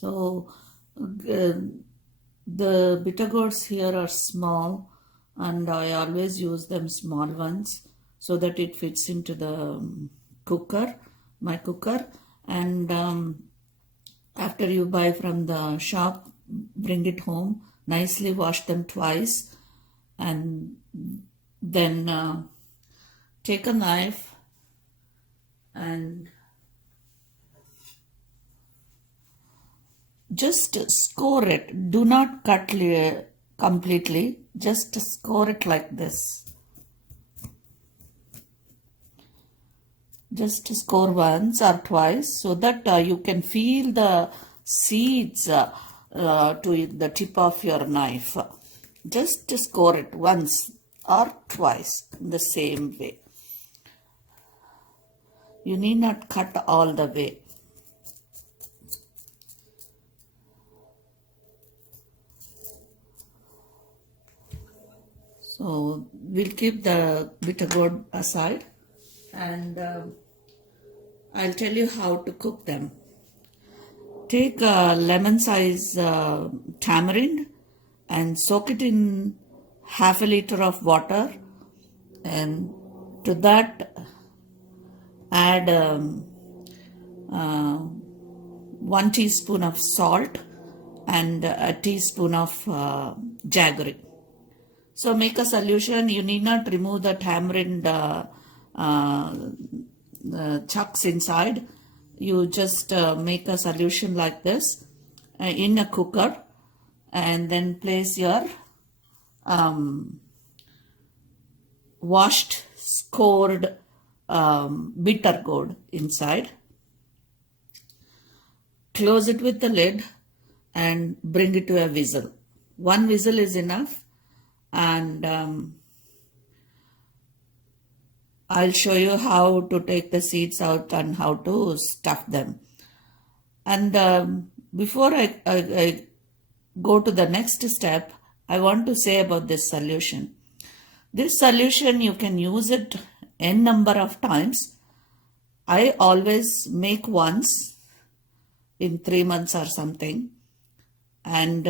So the bitter gourds here are small, and I always use them small ones so that it fits into the my cooker. And after you buy from the shop, bring it home, nicely wash them twice, and then take a knife and just score it. Do not cut completely, just score it like this. Just score once or twice so that you can feel the seeds to the tip of your knife. Just score it once or twice in the same way. You need not cut all the way. So we'll keep the bitter gourd aside, and I'll tell you how to cook them. Take a lemon size tamarind and soak it in half a liter of water, and to that add 1 teaspoon of salt and a teaspoon of jaggery. So make a solution. You need not remove the tamarind chunks inside. You just make a solution like this in a cooker, and then place your washed, scored bitter gourd inside. Close it with the lid and bring it to a whistle. One whistle is enough, and I'll show you how to take the seeds out and how to stuff them. And before I go to the next step, I want to say about this solution. This solution, you can use it n number of times. I always make once in 3 months or something, and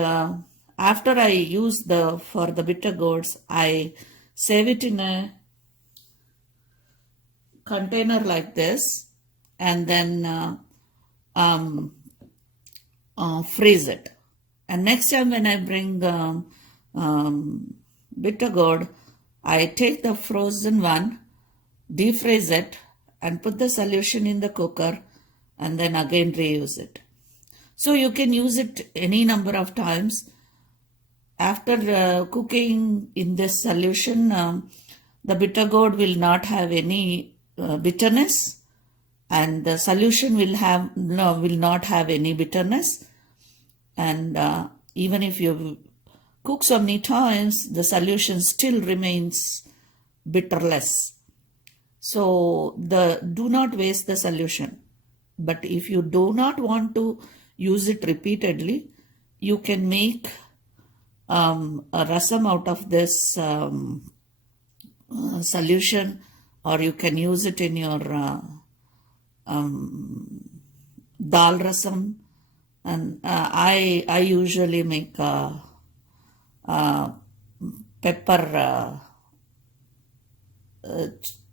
after I use for the bitter gourds, I save it in a container like this, and then freeze it. And next time when I bring bitter gourd, I take the frozen one, defreeze it, and put the solution in the cooker, and then again reuse it. So you can use it any number of times. After cooking in this solution, the bitter gourd will not have any bitterness, and the solution will not have any bitterness. And even if you cook so many times, the solution still remains bitterless. So do not waste the solution. But if you do not want to use it repeatedly, you can make a rasam out of this solution, or you can use it in your dal rasam. And I usually make pepper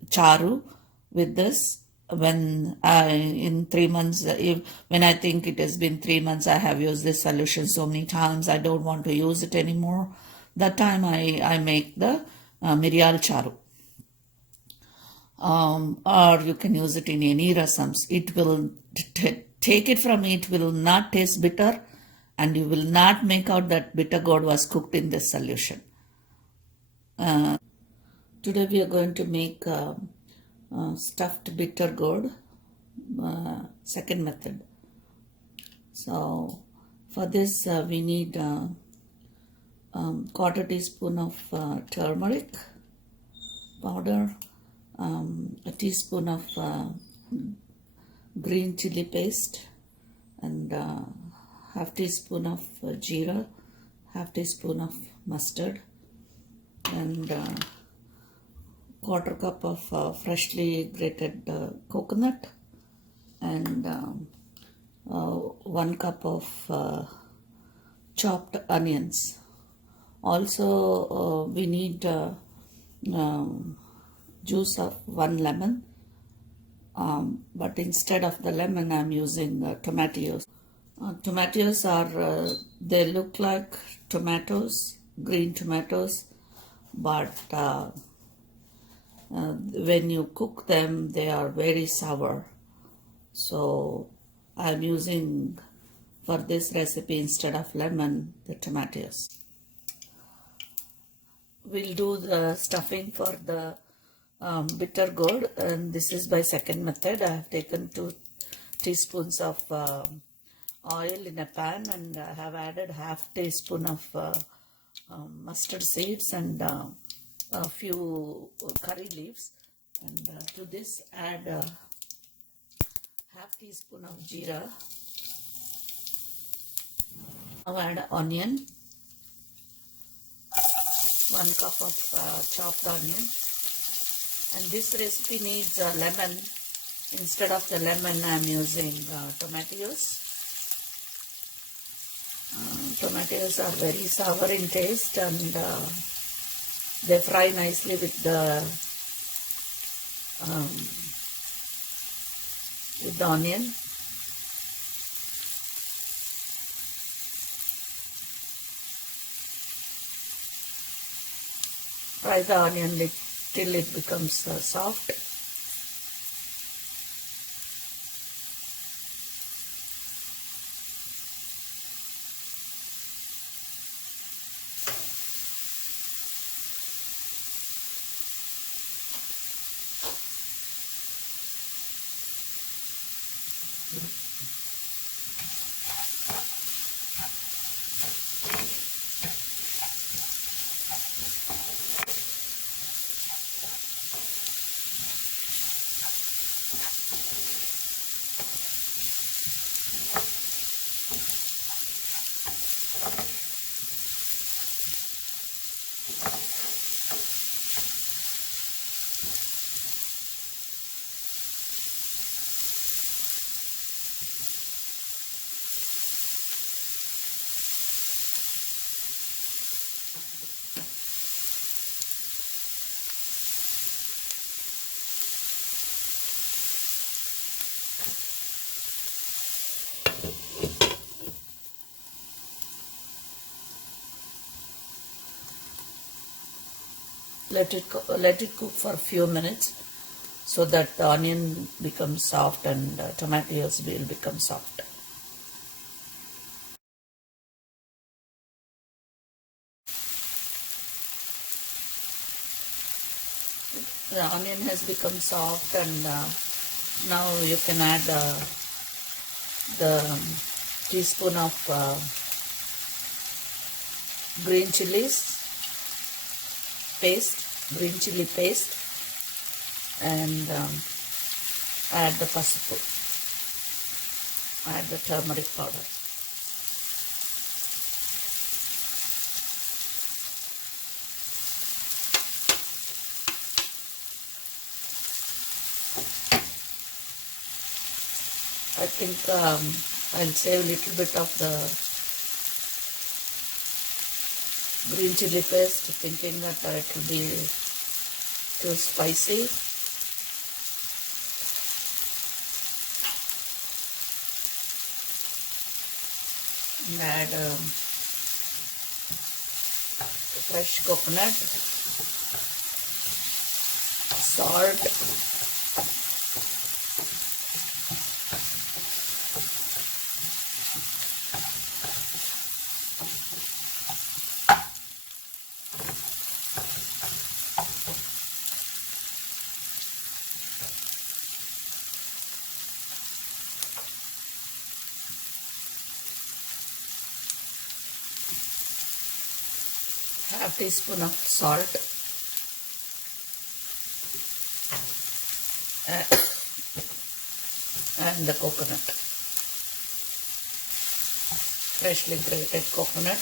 charu with this. When in 3 months, when I think it has been 3 months, I have used this solution so many times, I don't want to use it anymore. That time I make the mirial charu. Or you can use it in any rasams. It will take it from it will not taste bitter, and you will not make out that bitter gourd was cooked in this solution. Today we are going to make stuffed bitter gourd, second method. So for this we need quarter teaspoon of turmeric powder, a teaspoon of green chilli paste, and half teaspoon of jeera, half teaspoon of mustard, and quarter cup of freshly grated coconut, and 1 cup of chopped onions. Also, we need juice of 1 lemon, but instead of the lemon, I'm using tomatoes. Tomatoes are, they look like tomatoes, green tomatoes, but when you cook them, they are very sour. So I'm using for this recipe, instead of lemon, the tomatoes. We'll do the stuffing for the bitter gourd, and this is by second method. I have taken 2 teaspoons of oil in a pan, and I have added half teaspoon of mustard seeds and a few curry leaves, and to this add half teaspoon of jeera. Now add onion, 1 cup of chopped onion, and this recipe needs lemon. Instead of the lemon, I am using tomatoes. Tomatoes are very sour in taste, and they fry nicely with the onion. Fry the onion till it becomes soft. Let it cook for a few minutes so that the onion becomes soft and tomatoes will become soft. The onion has become soft, and now you can add the teaspoon of green chilies paste, green chili paste, and add the pasupu, add the turmeric powder. I think I'll save a little bit of the green chili paste, thinking that it will be too spicy. And add fresh coconut, salt, half teaspoon of salt, and the coconut, freshly grated coconut.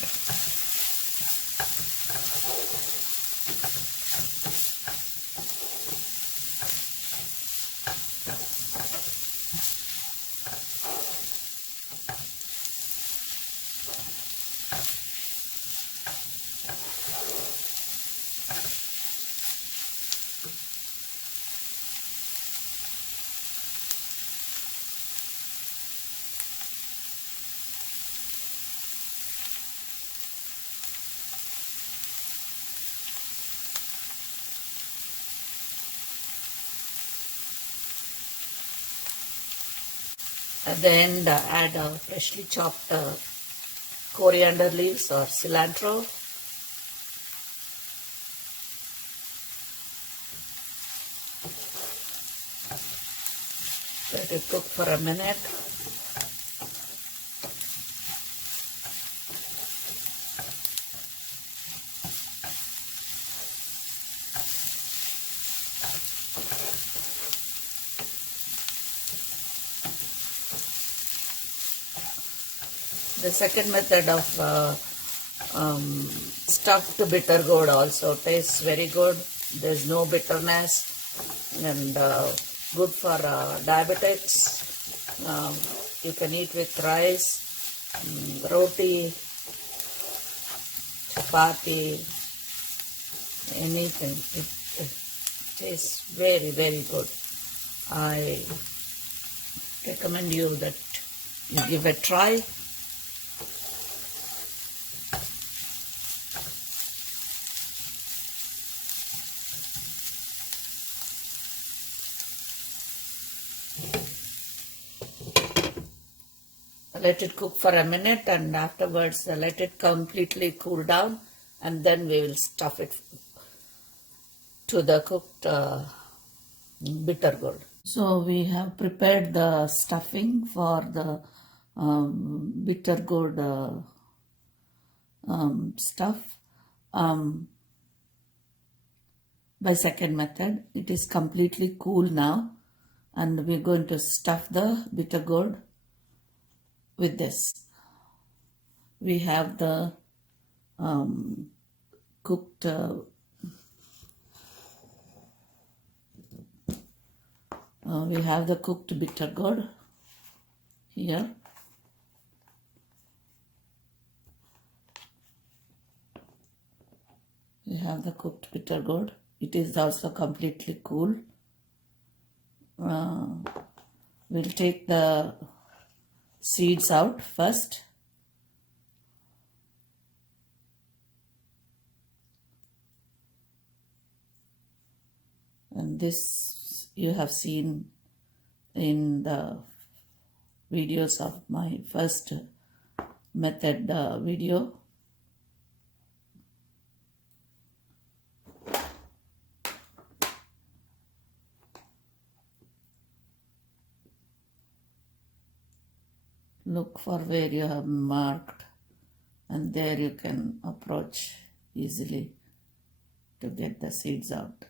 At the end, add freshly chopped coriander leaves or cilantro. Let it cook for a minute. The second method of stuffed bitter gourd also tastes very good. There's no bitterness and good for diabetics. You can eat with rice, roti, chapati, anything. It tastes very, very good. I recommend you that you give a try. Let it cook for a minute and afterwards let it completely cool down, and then we will stuff it to the cooked bitter gourd. So we have prepared the stuffing for the bitter gourd stuff by second method. It is completely cool now, and we're going to stuff the bitter gourd with this. We have the cooked bitter gourd here. We have the cooked bitter gourd. It is also completely cool. We'll take the seeds out first. And this you have seen in the videos of my first method video. Look for where you have marked, and there you can approach easily to get the seeds out.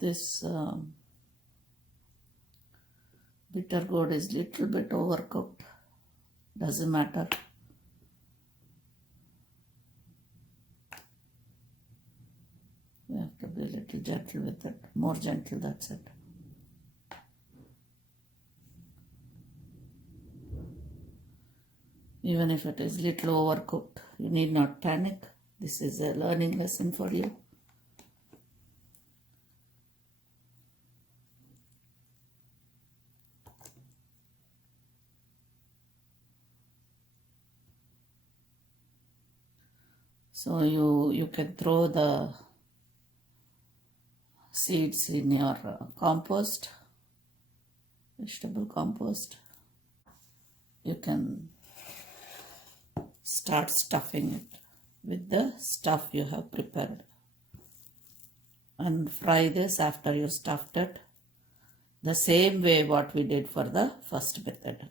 This bitter gourd is little bit overcooked. Doesn't matter. We have to be a little gentle with it. More gentle, that's it. Even if it is little overcooked, you need not panic. This is a learning lesson for you. So you can throw the seeds in your compost, vegetable compost. You can start stuffing it with the stuff you have prepared. And fry this after you stuffed it, the same way what we did for the first method.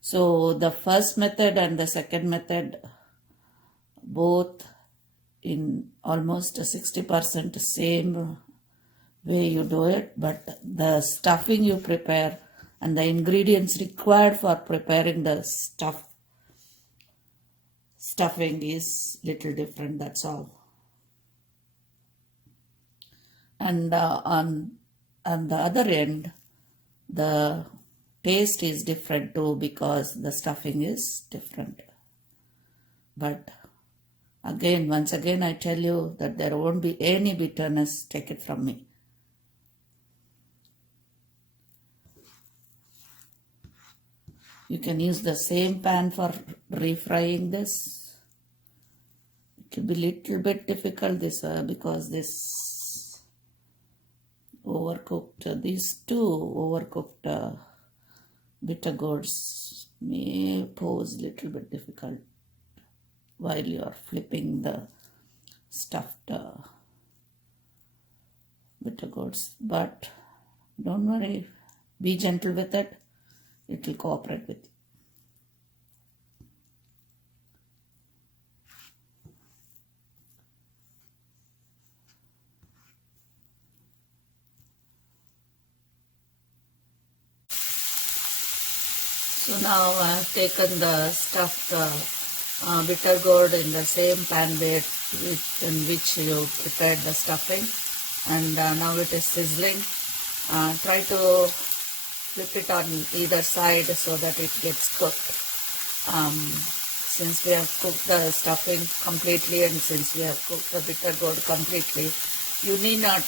So the first method and the second method, both in almost 60% same way you do it, but the stuffing you prepare and the ingredients required for preparing the stuffing is little different, that's all. And on the other end, the taste is different too, because the stuffing is different. But again, once again, I tell you that there won't be any bitterness. Take it from me. You can use the same pan for refrying this. It will be little bit difficult this because this overcooked, these two overcooked bitter gourds may pose little bit difficult while you are flipping the stuffed bitter gourds. But don't worry, be gentle with it. It will cooperate with you. So now I have taken the stuffed bitter gourd in the same pan in which you prepared the stuffing, and now it is sizzling. Try to flip it on either side so that it gets cooked. Since we have cooked the stuffing completely and since we have cooked the bitter gourd completely, you need not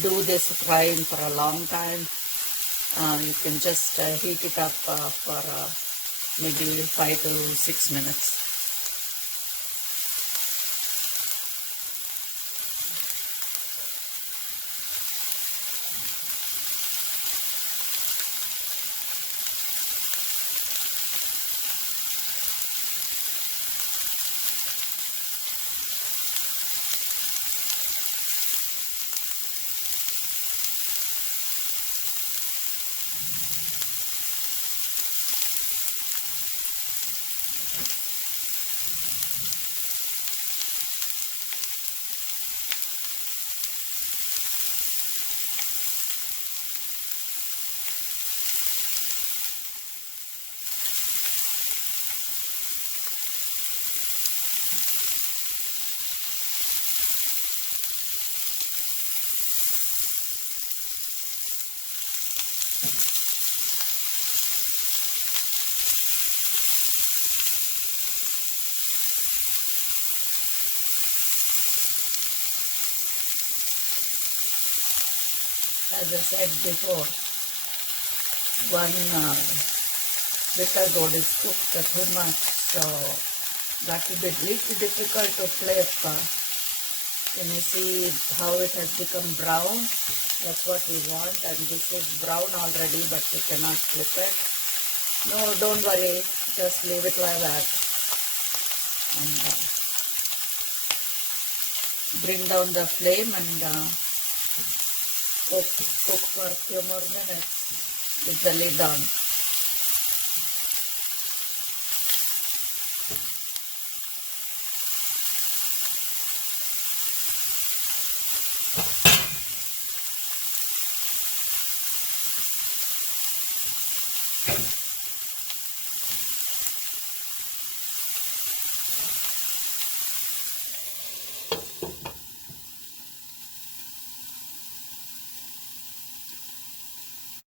do this frying for a long time. You can just heat it up for maybe 5 to 6 minutes. As I said before, one bitter gourd is cooked too much, so that will be little difficult to flip. Can you see how it has become brown? That's what we want, and this is brown already, but we cannot flip it. No, don't worry, just leave it like that. And bring down the flame and cook for a few more minutes with the lid on.